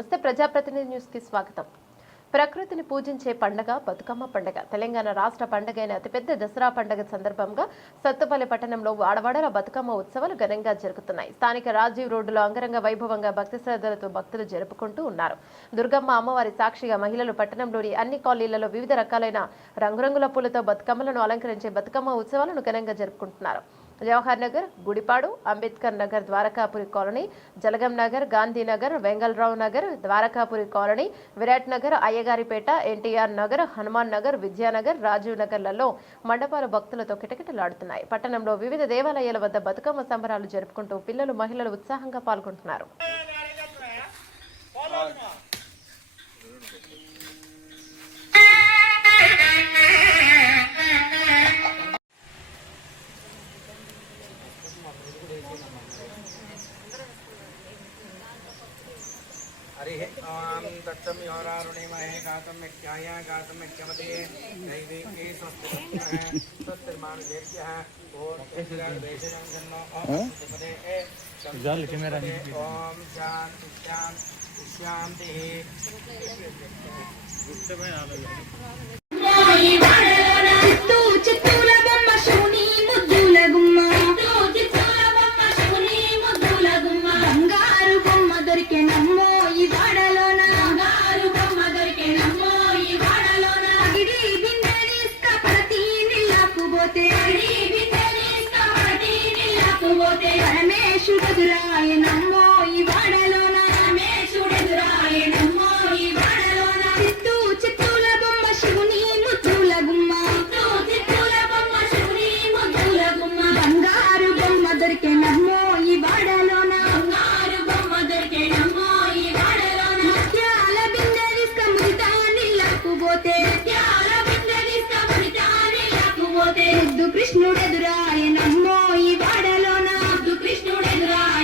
నమస్తే ప్రజాప్రతినిధి న్యూస్ కి స్వాగతం. ప్రకృతిని పూజించే పండుగ బతుకమ్మ పండుగ. తెలంగాణ రాష్ట్ర పండుగైన అతిపెద్ద దసరా పండుగ సందర్భంగా సత్తుపల్లి పట్టణంలో వాడవాడల బతుకమ్మ ఉత్సవాలు ఘనంగా జరుగుతున్నాయి. స్థానిక రాజీవ్ రోడ్డులో అంగరంగ వైభవంగా భక్తి శ్రద్ధలతో భక్తులు జరుపుకుంటూ ఉన్నారు. దుర్గమ్మ అమ్మవారి సాక్షిగా మహిళలు పట్టణంలోని అన్ని కాలనీలలో వివిధ రకాలైన రంగురంగుల పూలతో బతుకమ్మలను అలంకరించే బతుకమ్మ ఉత్సవాలను ఘనంగా జరుపుకుంటున్నారు. జవహర్ నగర్, గుడిపాడు, అంబేద్కర్ నగర్, ద్వారకాపురి కాలనీ, జలగం నగర్, గాంధీనగర్, వెంగళరావు నగర్, ద్వారకాపురి కాలనీ, విరాట్ నగర్, అయ్యగారిపేట, ఎన్టీఆర్ నగర్, హనుమాన్ నగర్, విద్యానగర్, రాజీవ్ నగర్లలో మండపాలు భక్తులతో కిటకిటలాడుతున్నాయి. పట్టణంలో వివిధ దేవాలయాల వద్ద బతుకమ్మ సంబరాలు జరుపుకుంటూ పిల్లలు, మహిళలు ఉత్సాహంగా పాల్గొంటున్నారు. हरिः ॐ तत्संयोरारुणिमहे गातुमित्याय गातुमित्यमते दैवीके स्वस्तिर्मानुषेभ्यः ॐ పరమేశ్వరుడురాయ నమో ఈ వాడలోన, పరమేశ్వరుడురాయ నమో ఈ వాడలోన, చిత్తూ చిత్తూల బొమ్మ శివుని ముద్దుల గుమ్మ, చిత్తూల బొమ్మ శివుని ముద్దుల గుమ్మ, బంగారు బొమ్మ దొరికే నమ్మో ఈ వాడలోన, బంగారు బొమ్మ దొరికే నమ్మో ఈ వాడలోన, ముత్యాల బిందె తీసుక నీళ్ళకు పోతే, ముత్యాల బిందె తీసుక నీళ్ళకు పోతే, ముద్దు కృష్ణుడెదురాయ నమ్మో ఈ వాడలోన, ముద్దు కృష్ణుడెదురాయ